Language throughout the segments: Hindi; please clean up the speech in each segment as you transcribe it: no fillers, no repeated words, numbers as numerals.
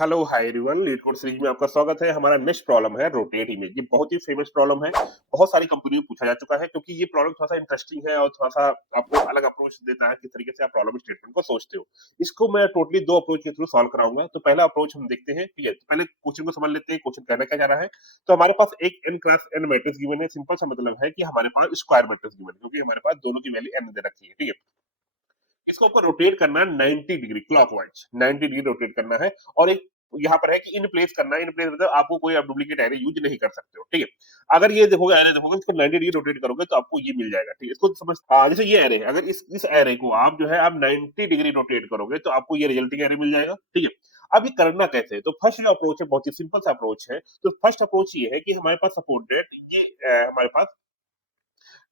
Hello hi everyone, leet code series में आपका स्वागत है। हमारा नेक्स्ट प्रॉब्लम है रोटेट इमेज। ये बहुत ही फेमस प्रॉब्लम है, बहुत सारी कंपनियों में पूछा जा चुका है क्योंकि ये प्रॉब्लम थोड़ा सा इंटरेस्टिंग है और थोड़ा सा आपको अलग अप्रोच देता है किस तरीके से आप प्रॉब्लम स्टेटमेंट को सोचते हो। इसको मैं टोटली दो अप्रोच के थ्रू सॉल्व कराऊंगा। तो पहला अप्रोच हम देखते हैं, ठीक है। तो पहले क्वेश्चन को समझ लेते हैं, क्वेश्चन कहना क्या जा रहा है। तो हमारे पास एक n cross n matrix given है। सिंपल सा मतलब है कि हमारे पास स्क्वायर मैट्रिक्स गिवन है क्योंकि हमारे पास दोनों की वैल्यू n दे रखी है, ठीक है। इसको आपको रोटेट करना है 90 डिग्री क्लॉकवाइज, 90 डिग्री रोटेट करना है। और एक यहाँ पर है कि इन प्लेस करना है। इन प्लेस मतलब आपको कोई आप डुप्लीकेट एरे यूज नहीं कर सकते हो, ठीक है। अगर ये देखोगे एरे देखोगे इसको 90 डिग्री रोटेट करोगे तो आपको ये मिल जाएगा, ठीक है। इसको समझ, जैसे ये एरे, अगर इस एरे को आप जो है आप 90 डिग्री रोटेट करोगे तो आपको ये रिजल्टिंग एरे मिल जाएगा, ठीक है। अब ये करना कैसे है? तो फर्स्ट जो अप्रोच है बहुत ही सिंपल सा अप्रोच है। तो फर्स्ट अप्रोच ये है कि हमारे पास सपोर्टेड ये हमारे पास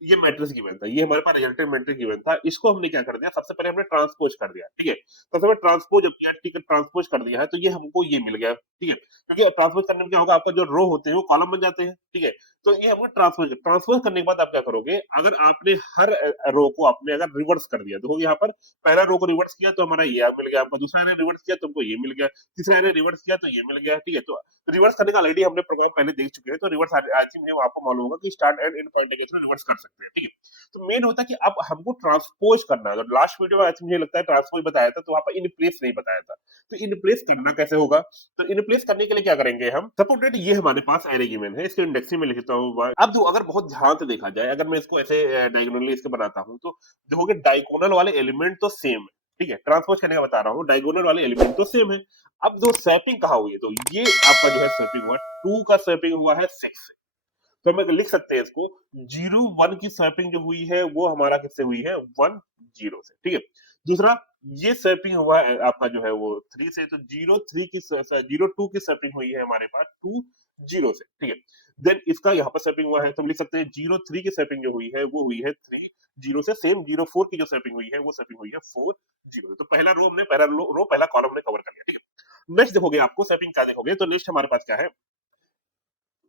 ये मैट्रिक्स गिवन था, ये हमारे पास रिजल्टेंट मैट्रिक्स गिवन था। इसको हमने क्या कर दिया, सबसे पहले हमने ट्रांसपोज कर दिया, ठीक है। सबसे पहले ट्रांसपोज जब किया, ठीक है, ट्रांसपोज कर दिया है तो ये हमको ये मिल गया, ठीक है। क्योंकि ट्रांसपोज करने में क्या होगा, आपका जो रो होते हैं वो कॉलम बन जाते हैं, ठीक है। तो ये हमने ट्रांसपोज, ट्रांसपोज करने के बाद आप क्या करोगे, अगर आपने हर रो को आपने अगर रिवर्स कर दिया, देखो यहाँ पर पहला रो को रिवर्स किया तो हमारा ये मिल गया, आपका दूसरा ने रिवर्स किया तो हमको ये मिल गया, तीसरा ने रिवर्स किया तो ये मिल गया, ठीक है। तो रिवर्स करने का ऑलरेडी हमने प्रोग्राम पहले देख चुके हैं। तो रिवर्स आई थिंक है वो आपको मालूम होगा कि स्टार्ट एंड एंड पॉइंट के थ्रू रिवर्स कर सकते हैं, ठीक है। तो मेन होता है कि अब हमको ट्रांसपोज करना है। तो लास्ट वीडियो में आई थिंक मुझे लगता है ट्रांसपोज बताया था, तो वहां पर इन प्लेस नहीं बताया था। तो इन प्लेस करना कैसे होगा, तो इन प्लेस करने के लिए क्या करेंगे हम, सपोर्टेड ये हमारे पास एरे गिवन है, इसके इंडेक्सिंग में लिखता हूँ। अब जो अगर बहुत ध्यान से देखा जाए, अगर मैं इसको ऐसे डायगोनली इसके बनाता हूँ तो देखोगे डायगोनल वाले एलिमेंट तो सेम है, ठीक है। ट्रांसपोज करने का बता रहा हूँ, डायगोनल वाले एलिमेंट तो सेम है। अब जो स्वैपिंग कहाँ हुई है, तो ये आपका जो है स्वैपिंग हुआ 2 का स्वैपिंग हुआ है 6 से। तो हम लिख सकते हैं इसको 0 1 की स्वैपिंग जो हुई है वो हमारा किससे हुई है, 1 0 से, ठीक है। दूसरा ये स्वैपिंग हुआ है आपका जो है वो 3 से। तो 0 3 की 0 2 की स्वैपिंग हुई है हमारे पास 2 0 से, ठीक है। देन इसका यहाँ पर स्वैपिंग हुआ है तो हम लिख सकते हैं 0 3 की स्वैपिंग जो हुई है वो हुई है 3 0 से। सेम 0 4 की जो स्वैपिंग हुई है वो स्वैपिंग हुई है 4 0। तो पहला रो हमने, पहला रो पहला कॉलम ने कवर कर लिया, ठीक है। नेक्स्ट देखोगे आपको स्वैपिंग क्या देखोगे, तो नेक्स्ट हमारे पास क्या है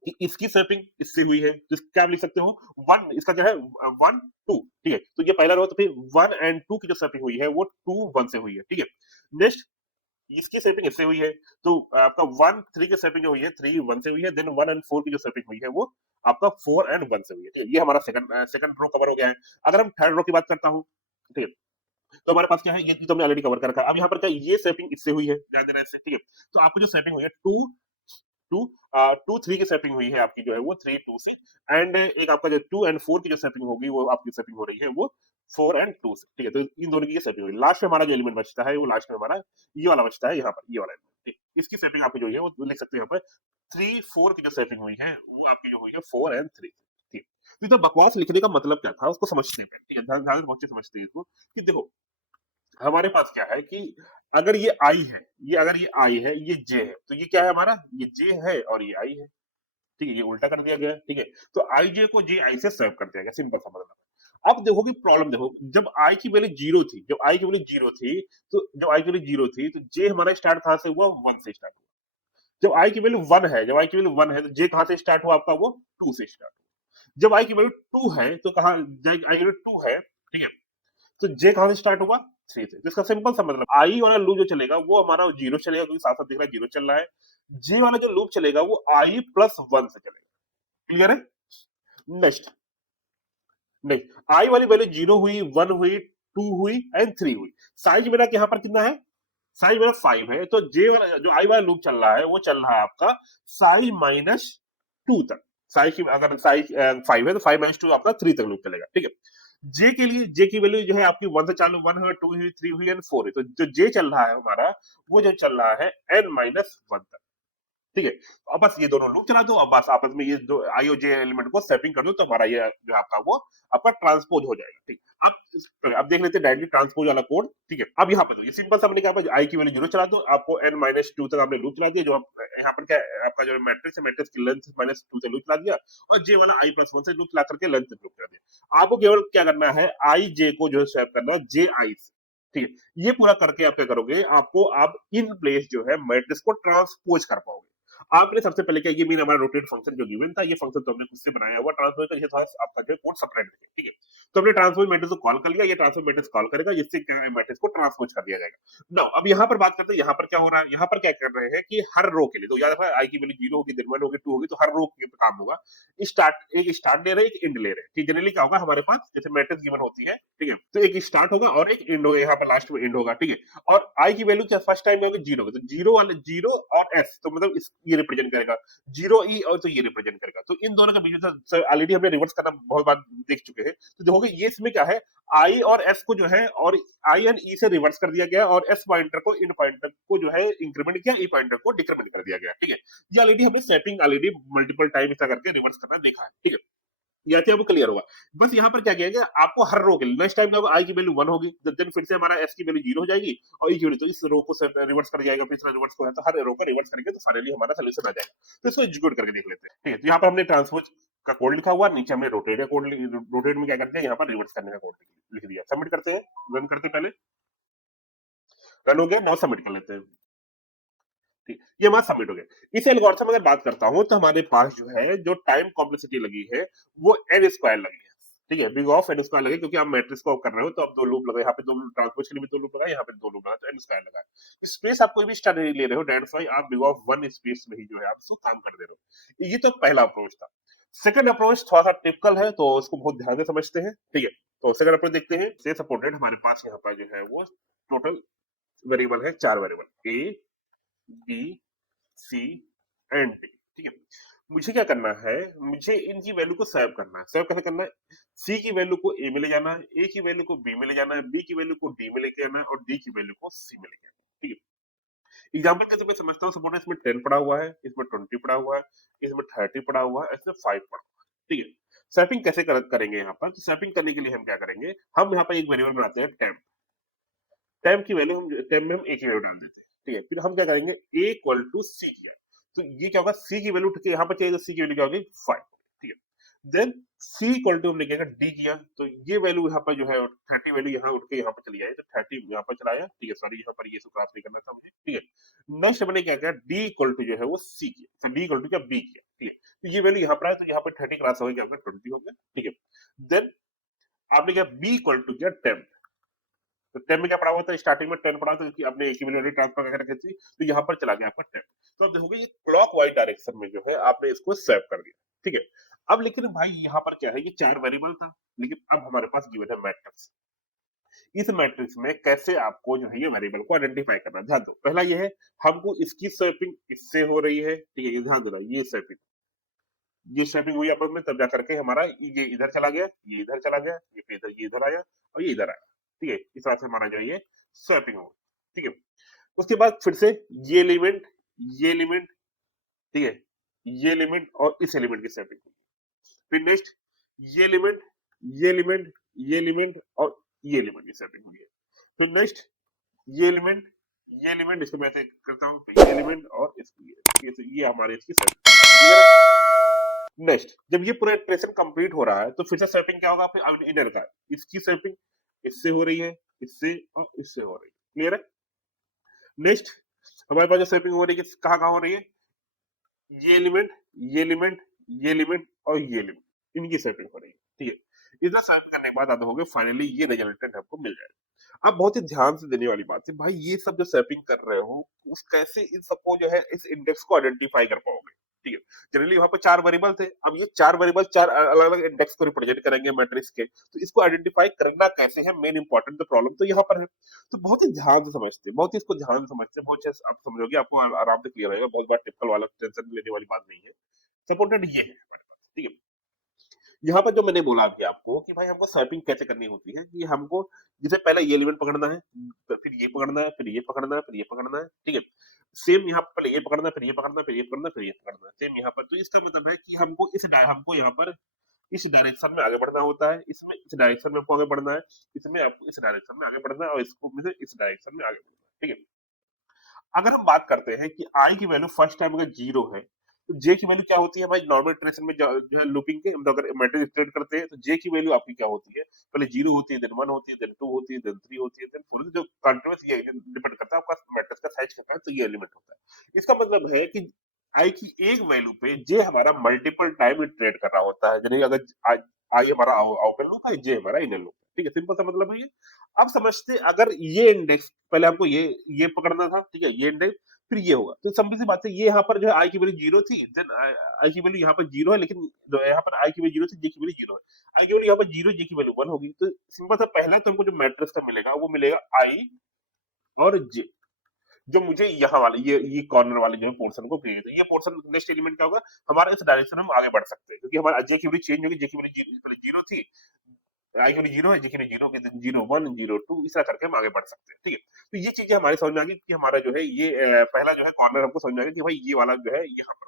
कि इसकी स्वैपिंग इससे हुई है। तो क्या आप लिख सकते हो, 1 इसका जो है 1 2, ठीक है। तो ये पहला रो, तो फिर 1 एंड 2 की जो स्वैपिंग हुई है वो 2 1 से हुई है, ठीक है। नेक्स्ट इसकी स्वैपिंग इससे हुई है। तो आपका 1 3 की स्वैपिंग जो हुई है 3 1 से हुई है। देन 1 एंड 4 की जो स्वैपिंग हुई है वो आपका 4 एंड 1 से हुई है, ठीक है। ये हमारा सेकंड रो कवर हो गया है। अगर हम थर्ड रो की बात करता हूँ, ठीक है, तो हमारे पास क्या है, ये तो हमने ऑलरेडी कवर कर रखा है। अब यहाँ पर क्या, ये स्वैपिंग इससे हुई है, ध्यान देना इससे, ठीक है। तो आपको जो स्वैपिंग हुई है 2 2 2 3 की स्वैपिंग हुई है आपकी जो है वो 3 2 से। एंड एक आपका जो 2 एंड 4 की जो स्वैपिंग होगी वो आपकी स्वैपिंग हो रही है वो 4 एंड 2 से, ठीक है। तो इन दोनों की ये स्वैपिंग हुई। लास्ट में हमारा जो एलिमेंट बचता है वो लास्ट में हमारा ये वाला बचता है, यहाँ पर ये वाला एलिमेंट, ठीक। इसकी स्वैपिंग आपकी जो है वो लिख सकते हैं यहाँ पर 3 4 की जो स्वैपिंग हुई है वो आपकी जो हुई है 4 एंड 3, ठीक। तो इतना बकवास लिखने का मतलब क्या था उसको समझते हैं, ठीक है। ध्यान से बहुत अच्छे समझते हैं इसको कि देखो हमारे पास क्या है कि अगर ये आई है, ये अगर ये आई है, ये जे है, तो ये क्या है हमारा, ये जे है और ये आई है, ठीक है। ये उल्टा कर दिया गया है, ठीक है। तो आई जे को जे आई से सर्व कर दिया गया, सिंपल सा मतलब। अब देखो कि प्रॉब्लम देखो, जब आई की वैल्यू जीरो थी, जब आई की वैल्यू जीरो थी, तो जब आई की वैल्यू जीरो थी तो जे हमारा स्टार्ट कहां से हुआ, 1 से स्टार्ट हुआ। जब आई की वैल्यू 1 है, जब आई की वैल्यू 1 है तो जे कहां से स्टार्ट हुआ आपका, वो 2 से स्टार्ट हुआ। जब आई की वैल्यू 2 है तो कहां, आई की वैल्यू 2 है, ठीक है, तो जे कहां से स्टार्ट हुआ, 3 से। तो इसका सिंपल सा मतलब आई वाला लूप जो चलेगा वो हमारा जीरो चलेगा क्योंकि साथ साथ दिख रहा है जीरो चल रहा है। जे वाला जो लूप चलेगा वो आई प्लस 1 से चलेगा, क्लियर है। नेक्स्ट, नहीं आई वाली वैल्यू जीरो हुई, 1 हुई, 2 हुई एंड 3 हुई। साइज मेरा यहाँ पर कितना है, साइज मेरा 5 है। तो जे वाला जो आई वाला लूप चल रहा है वो चल रहा है आपका साइज माइनस 2 तक। साइज की अगर साइज 5 है तो 5 माइनस 2 आपका 3 तक लूप चलेगा, ठीक है। जे के लिए, जे की वैल्यू जो है आपकी 1 से चालू, 1 है, 2 हुई, 3 हुई एंड 4 है। तो जो जे चल रहा है हमारा वो जो चल रहा है n माइनस 1 तक, ठीक है। अब बस ये दोनों लूप चला दो, अब बस आपस में ये जो आई और जे एलिमेंट को स्वैपिंग कर दो तो हमारा ये जो आपका वो आपका ट्रांसपोज हो जाएगा, ठीक। अब देख लेते हैं डायरेक्टली ट्रांसपोज वाला कोड, ठीक है। अब यहाँ पर ये सिंपल सा हमने क्या, आई की वैल्यू जीरो चला दो, आपको n माइनस 2 तक आपने लूप चला दिया। जो यहाँ पर क्या आपका जो मैट्रिक्स है, मैट्रिक्स की लेंथ माइनस 2 से लूप चला दिया और जे वाला i प्लस 1 से लूप चला करके लेंथ तक लूप चला दिया। आपको केवल क्या करना है, आई जे को जो है स्वैप करना है जे आई से, ठीक है। ये पूरा करके आप क्या करोगे, आपको आप इन प्लेस जो है मैट्रिक्स को ट्रांसपोज कर पाओगे। आपने सबसे पहले क्या, ये मीन हमारा रोटेट फंक्शन जो गिवन था, ये फंक्शन तो हमने खुद से बनाया हुआ ट्रांसफर का, ये थोड़ा आपका जो कोड सेपरेट है, ठीक है। तो हमने ट्रांसफर मैट्रिक्स को कॉल कर लिया, ये ट्रांसफर मैट्रिक्स कॉल करेगा, जिससे क्या है, मैट्रिक्स को ट्रांसपोज कर दिया जाएगा। नाउ अब यहाँ पर बात करते हैं, यहाँ पर क्या हो रहा है, यहाँ पर क्या कर रहे हैं कि हर रो के लिए, तो याद रखना आई की वैल्यू 0 होगी, देन 1 होगी, 2 होगी, तो हर रो के काम होगा। एक स्टार्ट ले रहे हैं, एक एंड ले रहे हैं, ठीक। जनरली क्या होगा हमारे पास, जैसे मैट्रिक्स गिवन होती है, ठीक है, तो एक स्टार्ट होगा और एक एंड होगा, यहाँ पर लास्ट में एंड होगा, ठीक है। और आई की वैल्यू फर्स्ट टाइम होगी 0, तो 0 वाले 0 और एस, तो मतलब ये रिप्रेजेंट करेगा 0 ई, और तो ये रिप्रेजेंट करेगा, तो इन दोनों का बीच में ऑलरेडी हमने रिवर्स करना बहुत बार देख चुके हैं। तो देखोगे ये इसमें क्या है, आई और एस को जो है, और आई एंड ई से रिवर्स कर दिया गया, और एस पॉइंटर को इन पॉइंटर को जो है इंक्रीमेंट किया, ई पॉइंटर को डिक्रीमेंट कर दिया गया, ठीक है। ये ऑलरेडी हमने सेटिंग ऑलरेडी मल्टीपल टाइम ऐसा करके रिवर्स करना देखा है, ठीक है। या तो आपको क्लियर होगा। बस यहाँ पर क्या किया गया, आपको हर रो के लिए नेक्स्ट टाइम जब आई की वैल्यू 1 होगी, देन फिर से हमारा एस की वैल्यू 0 हो जाएगी, और ई की वैल्यू, तो इस रो को रिवर्स कर जाएगा, तीसरा रिवर्स को है, तो हर रो को रिवर्स करेंगे, तो फाइनली हमारा सोल्यूशन आ जाएगा। तो इसको एग्जीक्यूट करके देख लेते हैं, ठीक है। तो यहाँ पर हमने ट्रांसपोज का कोड लिखा हुआ, नीचे हमने रोटेट का कोड, रोटेट में क्या करते हैं, यहाँ पर रिवर्स करने का कोड लिख दिया। सबमिट करते हैं, रन करते हैं, पहले रन हो गया, नाउ सबमिट कर लेते हैं, ठीक। ये हमारा सबमिट हो गया। इस एल्गोरिथम अगर बात करता हूं, तो हमारे पास जो है, जो टाइम कॉम्प्लेक्सिटी लगी है, वो एन स्क्वायर लगी है, ठीक है, बिग ऑफ एन स्क्वायर लगे, क्योंकि आप मैट्रिक्स को कर रहे हो, तो अब 2 लूप लगा, यहाँ पे 2 लूप ट्रांसपोज के लिए भी 2 लूप लगा, यहाँ पे 2 लूप लगा, तो एन स्क्वायर लगा है। स्पेस आप कोई भी स्टैंडर्ड ले रहे हो, दैट्स व्हाई आप बिग ऑफ 1 स्पेस में ही जो है आप इसको काम कर दे रहे हो। ये तो पहला अप्रोच था। सेकंड अप्रोच थोड़ा सा टिपिकल है, तो इसको बहुत ध्यान से समझते हैं, ठीक है। तो सेकंड अप्रोच देखते हैं। से सपोर्टेड हमारे पास यहाँ पर जो है वो टोटल वेरिएबल है, 4 variable, A B C and D, ठीक है। मुझे क्या करना है, मुझे इनकी वैल्यू को सेव करना है। सेव कैसे करना है, सी की वैल्यू को ए में ले जाना है, ए की वैल्यू को बी में ले जाना है, बी की वैल्यू को डी में लेके आना है, और डी की वैल्यू को सी में लेके आना है, ठीक है। एग्जाम्पल के तौर पे समझता हूँ, सपोज इसमें 10 पड़ा हुआ है, इसमें 20 पड़ा हुआ है, इसमें 30 पड़ा हुआ है, इसमें 5 पड़ा हुआ है, ठीक है। स्वैपिंग कैसे करेंगे यहाँ पर, तो स्वैपिंग करने के लिए हम क्या करेंगे, हम यहाँ पर एक वेरिएबल बनाते हैं टेम्प। टेम्प की वैल्यू हम टेम्प में हम एक ही वैल्यू डाल देते हैं, ठीक है। फिर हम क्या करेंगे, ए इक्वल टू सी किया, तो ये क्या होगा, सी की वैल्यू उठ के यहाँ पर चाहिए, तो सी की वैल्यू क्या होगी 5, ठीक है। देन सी इक्वल टू हम लिखेंगे डी किया, तो ये वैल्यू यहाँ पर जो है 30 वैल्यू यहाँ उठ के यहाँ पर चली आई, तो 30 यहाँ पर चला आया, ठीक है। सॉरी यहाँ पर ये क्रॉस नहीं करना था मुझे, ठीक है। नेक्स्ट हमने क्या किया, डी इक्वल टू जो है वो सी किया, तो डी इक्वल टू क्या बी किया, ठीक है। तो ये वैल्यू यहाँ पर आया, तो यहाँ पर 30 क्रॉस हो गया, आपका 20 हो गया, ठीक है। देन आपने क्या, बी इक्वल टू किया 10, तो 10 में क्या पड़ा हुआ था, स्टार्टिंग में 10 पड़ा था, क्योंकि आपने एक ही वैल्यू ट्रांसफर करके रखी थी, तो यहाँ पर चला गया आपका 10। तो अब देखोगे ये क्लॉक वाइज डायरेक्शन में जो है आपने इसको सेव कर दिया, ठीक है। अब लेकिन भाई यहाँ पर क्या है, ये 4 वेरिएबल था, लेकिन अब हमारे पास गिवन है मैट्रिक्स। इस मैट्रिक्स में कैसे आपको जो है ये वेरिएबल को आइडेंटिफाई करना, ध्यान दो। पहला ये है, हमको इसकी स्वैपिंग इससे हो रही है, ठीक है, ये ध्यान देना, ये स्वैपिंग हुई आपस में, तब जा करके हमारा ये इधर चला गया, ये इधर चला गया, ये इधर आया, और ये इधर आया, ठीक है। इस तरह से हमारा जो ये स्वैपिंग हो, ठीक है। उसके बाद फिर से ये एलिमेंट, ठीक है, ये एलिमेंट और इस एलिमेंट की स्वैपिंग हुई। फिर नेक्स्ट ये एलिमेंट, ये एलिमेंट, ये एलिमेंट और ये एलिमेंट की स्वैपिंग हुई है। फिर नेक्स्ट ये एलिमेंट इसको मैं ऐसे करता हूँ, तो ये एलिमेंट और इसकी ये हमारे इसकी स्वैपिंग, क्लियर है। नेक्स्ट जब ये पूरा इटरेशन कंप्लीट हो रहा है, तो फिर से स्वैपिंग क्या होगा, फिर इनर का इसकी स्वैपिंग इससे हो रही है, इससे और इससे हो रही है, क्लियर है। नेक्स्ट हमारे पास जो स्वैपिंग हो रही है, कहाँ हो रही है, ये एलिमेंट, ये एलिमेंट, ये एलिमेंट और ये एलिमेंट, इनकी स्वैपिंग हो रही है, ठीक है। इतना स्वैपिंग करने के बाद आप देखोगे फाइनली ये रिजल्टेंट आपको मिल जाएगा। अब बहुत ही ध्यान से देने वाली बात है भाई, ये सब जो स्वैपिंग कर रहे हो, उस कैसे इन सबको जो है इस इंडेक्स को आइडेंटिफाई कर पाओगे, ठीक है। जनरली वहां पर 4 वेरिएबल थे, अब ये 4 वेरिएबल 4 अलग-अलग इंडेक्स को रिप्रेजेंट करेंगे मैट्रिक्स के, तो इसको आइडेंटिफाई करना कैसे है, मेन इंपॉर्टेंट तो प्रॉब्लम तो यहाँ पर है। तो बहुत ही ध्यान से समझते हैं, बहुत ही इसको ध्यान से समझते हैं, बहुत अच्छे आप समझोगे, आपको आराम से क्लियर होगा, बहुत बार टिपिकल वाला टेंशन लेने वाली बात नहीं है। सपोर्टेड ये है हमारे पास, ठीक है। यहाँ पर जो मैंने बोला अभी आपको कि भाई हमको स्वैपिंग कैसे करनी होती है, कि हमको जैसे पहले ये एलिमेंट पकड़ना है, फिर ये पकड़ना है, फिर ये पकड़ना है, फिर ये पकड़ना है, ठीक है। सेम यहाँ पर पहले ये पकड़ना है, फिर ये पकड़ना है, फिर ये पकड़ना है, फिर ये पकड़ना है, सेम यहाँ पर। तो इसका मतलब है कि हमको यहाँ पर इस डायरेक्शन में आगे बढ़ना होता है, इसमें इस डायरेक्शन में आपको आगे बढ़ना है, इसमें आपको इस डायरेक्शन में आगे बढ़ना है, और इसको में से इस डायरेक्शन में आगे बढ़ना है, ठीक है। अगर हम बात करते हैं कि आई की वैल्यू फर्स्ट टाइम अगर 0 है, तो जे की वैल्यू क्या होती है भाई, नॉर्मल इटरेशन में जो है लूपिंग के हम तो अगर मैट्रिक्स इटरेट करते हैं, तो जे की वैल्यू आपकी क्या होती है, पहले 0 होती है, देन 1 होती है, देन 2 होती है, देन 3 होती है, देन 4, जो कंटीन्यूअस ये डिपेंड करता है आपका मैट्रिक्स का साइज कितना है, तो ये एलिमेंट होता है। इसका मतलब है कि आई की एक वैल्यू पे जे हमारा मल्टीपल टाइम ट्रेड कर रहा होता है। यानी अगर आज आई हमारा आउटर लूप है, जे हमारा इनर लूप है। ठीक है, सिंपल सा मतलब है ये। अब समझते हैं, अगर ये इंडेक्स पहले हमको ये पकड़ना था, ठीक है, ये इंडेक्स फिर ये होगा, तो सिंपल सी बात है, ये यहाँ पर जो है आई की वैल्यू जीरो थी, देन आई की वैल्यू यहाँ पर जीरो है, लेकिन यहाँ पर आई की वैल्यू जीरो थी, जे की वैल्यू जीरो है। आई की वैल्यू यहाँ पर जीरो, जे की वैल्यू वन होगी। तो सिंपल सा पहला तो हमको जो मैट्रिक्स का मिलेगा वो मिलेगा आई और जे, जो मुझे यहाँ वाले ये कॉर्नर वाले जो पोर्शन को भेज दे। ये पोर्शन नेक्स्ट एलिमेंट क्या होगा हमारा, इस डायरेक्शन में हम आगे बढ़ सकते हैं, क्योंकि हमारा जे की वैल्यू चेंज होगी, जे की वैल्यू पहले जीरो थी, आई की वैल्यू जीरो है, जे की वैल्यू जीरो की, जीरो वन जीरो टू, इस तरह करके हम आगे बढ़ सकते हैं। ठीक है, तो ये चीजें हमारे समझ में आ गई कि हमारा जो है ये पहला जो है कॉर्नर हमको समझ में आ गया कि भाई ये वाला जो है यहाँ पर।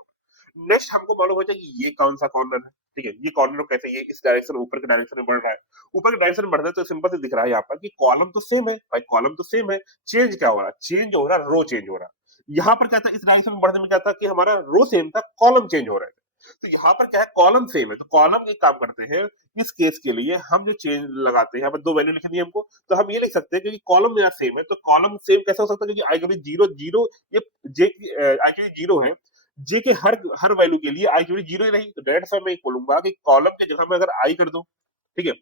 नेक्स्ट हमको मालूम हो जाए कि ये कौन सा कॉर्नर है। ठीक है, ये कॉर्नर कैसे, ये इस डायरेक्शन ऊपर के डायरेक्शन में बढ़ रहा है। ऊपर के डायरेक्शन में बढ़ रहा है तो सिंपल से दिख रहा है यहाँ पर कि कॉलम तो सेम है भाई, कॉलम तो सेम है। चेंज क्या हो रहा है, चेंज हो रहा है रो चेंज हो रहा है। यहाँ पर क्या था, इस डायरेक्शन में बढ़ने में क्या था कि हमारा रो सेम था, कॉलम चेंज हो रहा है। तो यहाँ पर क्या है, कॉलम सेम है, तो कॉलम एक काम करते हैं, इस केस के लिए हम जो चेंज लगाते हैं, यहाँ पर दो वैल्यू लिखनी है हमको, तो हम ये लिख सकते हैं कि कॉलम यहाँ सेम है, तो कॉलम सेम कैसे हो सकता है, क्योंकि आई कभी जीरो जीरो, ये जे की आई की जीरो है, जे के हर हर वैल्यू के लिए आई की वैल्यू जीरो ही रही, तो डायरेक्ट मैं बोलूंगा कि कॉलम की जगह में अगर आई कर दो, ठीक है,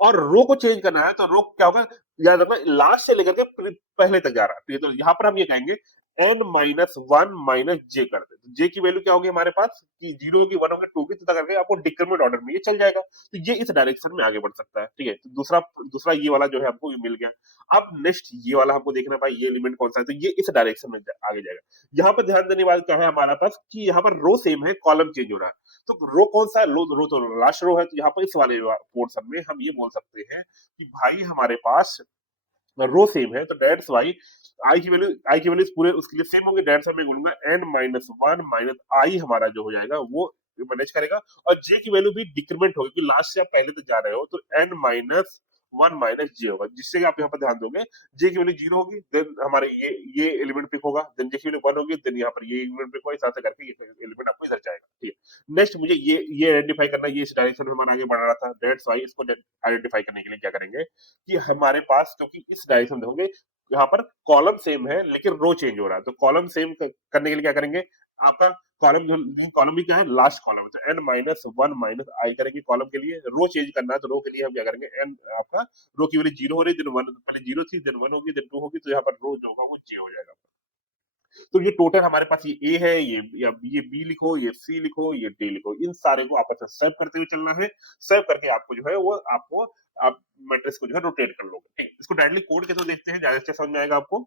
और रो को चेंज करना है, तो रो क्या होगा, याद रखना लास्ट से लेकर के पहले तक जा रहा है। तो यहाँ पर हम ये कहेंगे एन माइनस वन माइनस जे कर दे, तो जे की वैल्यू क्या होगी हमारे पास कि जीरो होगी, वन होगी, टू की, तो करके आपको डिक्रीमेंट ऑर्डर में ये चल जाएगा, तो ये इस डायरेक्शन में आगे बढ़ सकता है। ठीक है, तो दूसरा दूसरा ये वाला जो है हमको मिल गया। अब नेक्स्ट ये वाला हमको देखना है भाई, ये एलिमेंट कौन सा है, तो ये इस डायरेक्शन में आगे जाएगा। यहाँ पर ध्यान देने वाला क्या है हमारे पास कि यहाँ पर रो सेम है, कॉलम चेंज हो रहा है। तो रो कौन सा है, रो तो लास्ट रो है, तो यहाँ पर इस वाले पोर्शन में हम ये बोल सकते हैं कि भाई हमारे पास रो सेम है, तो दैट्स वाई आई की वैल्यू पूरे उसके लिए सेम होगी, दैट्स मैं बोलूंगा एन माइनस वन माइनस आई हमारा जो हो जाएगा वो मैनेज करेगा। और जे की वैल्यू भी डिक्रीमेंट होगी, क्योंकि लास्ट से आप पहले तक जा रहे हो, तो एन माइनस वन माइनस जे होगा, जिससे कि आप यहाँ पर ध्यान दोगे जे की वैल्यू जीरो होगी, देन हमारे ये एलिमेंट पिक होगा, देन जे की वैल्यू वन होगी, देन यहाँ पर ये एलिमेंट पिक होगा, इस तरह से करके ये एलिमेंट आपको इधर जाएगा। ठीक है, नेक्स्ट मुझे ये आइडेंटिफाई करना, ये इस डायरेक्शन में हमारा आगे बढ़ रहा था, दैट्स वाई इसको आइडेंटिफाई करने के लिए क्या करेंगे कि हमारे पास, क्योंकि इस डायरेक्शन में देखोगे यहाँ पर कॉलम सेम है लेकिन रो चेंज हो रहा है, तो कॉलम सेम करने के लिए क्या करेंगे, आपका कॉलम जो कॉलम भी क्या है, लास्ट कॉलम है, तो एन माइनस वन माइनस आई करेंगे कॉलम के लिए। रो चेंज करना है तो रो के लिए हम क्या करेंगे, एन आपका रो की वैल्यू जीरो हो रही है, देन वन, पहले जीरो थी, देन वन होगी, देन टू होगी, तो यहाँ पर रो जो होगा वो जे हो जाएगा। तो ये टोटल हमारे पास ये ए है, ये बी लिखो, ये सी लिखो, ये डी लिखो, इन सारे को आपस में सेव करते हुए चलना है। सेव करके आपको जो है वो आपको आप मैट्रिक्स को जो है रोटेट कर लोगे। ठीक, इसको डायरेक्टली कोड कैसे देखते हैं, ज्यादा अच्छे समझ में आएगा आपको।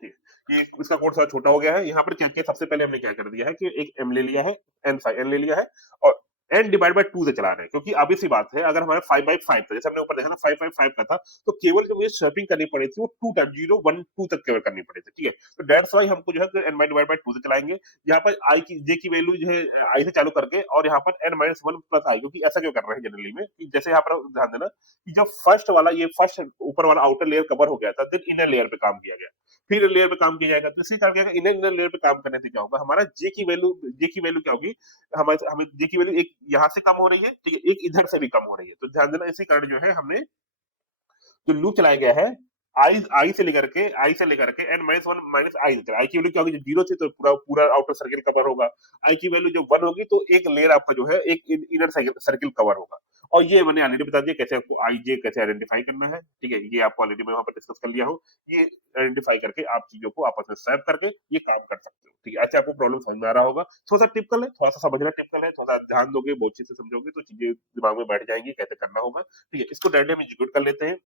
ठीक, ये इसका कोड थोड़ा छोटा हो गया है। यहाँ पर क्या किया, सबसे पहले हमने क्या कर दिया है कि एक एम ले लिया है, एन ले लिया है, और एन डिवाइड बाय टू से चला रहे हैं, क्योंकि अभी सी बात है, अगर हमारा फाइव बाई फाइव था, जैसे हमने ऊपर देखा ना, फाइव बाई फाइव का था, तो केवल जो मुझे स्वैपिंग करनी पड़ी थी वो two time, zero one two तक केवल करनी पड़ी थी। ठीक है, तो दैट्स वाई हमको जो है N by divide by two से चलाएंगे। यहाँ पर आई की जे की वैल्यू जो है आई से चालू करके, और यहाँ पर एन माइनस वन प्लस आई, क्योंकि ऐसा क्यों कर रहे हैं जनरली में कि जैसे यहाँ पर ध्यान देना कि जब फर्स्ट वाला, ये फर्स्ट ऊपर वाला आउटर लेयर कवर हो गया था, देन इनर लेयर पे काम किया गया, फिर लेयर पे काम किया जाएगा, तो इसी तरह इनर इनर लेयर पे काम करने से क्या होगा, हमारा जे की वैल्यू क्या होगी, हमें हमें जे की वैल्यू एक यहाँ से कम हो रही है, ठीक है, एक इधर से भी कम हो रही है, तो ध्यान देना इसी कारण जो है हमने जो लूप चलाया गया है, आई से लेकर के एन माइनस वन माइनस आई तक। आई की वैल्यू क्या होगी, जब जीरो थी तो पूरा पूरा आउटर सर्किल कवर होगा। आई की वैल्यू जब वन होगी तो एक लेयर आपका जो है एक इनर सर्किल कवर होगा। और ये मैंने ऑलरेडी बता दिया कैसे आपको आई जे कैसे आइडेंटिफाई करना है। ठीक है, ये आपको ऑलरेडी मैं वहां पर डिस्कस कर लिया हूँ। ये आइडेंटिफाई करके आप चीजों को आपस में सेव करके ये काम कर सकते हो। ठीक है, अच्छा आपको प्रॉब्लम समझ में आ रहा होगा। थोड़ा सा टिपिकल है, थोड़ा सा समझना टिपिकल है, थोड़ा सा ध्यान दोगे, बहुत अच्छे से समझोगे तो चीजें दिमाग में बैठ जाएंगी कैसे करना होगा। ठीक है, इसको डायरेक्टली हम एग्जीक्यूट कर लेते हैं।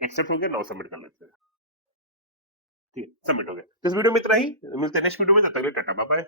एक्सेप्ट हो गया, नाउ सबमिट कर लेते हैं। ठीक है, सबमिट हो गया। तो इस वीडियो में इतना ही, मिलते हैं नेक्स्ट वीडियो में, तब तक के लिए टाटा बाय बाय।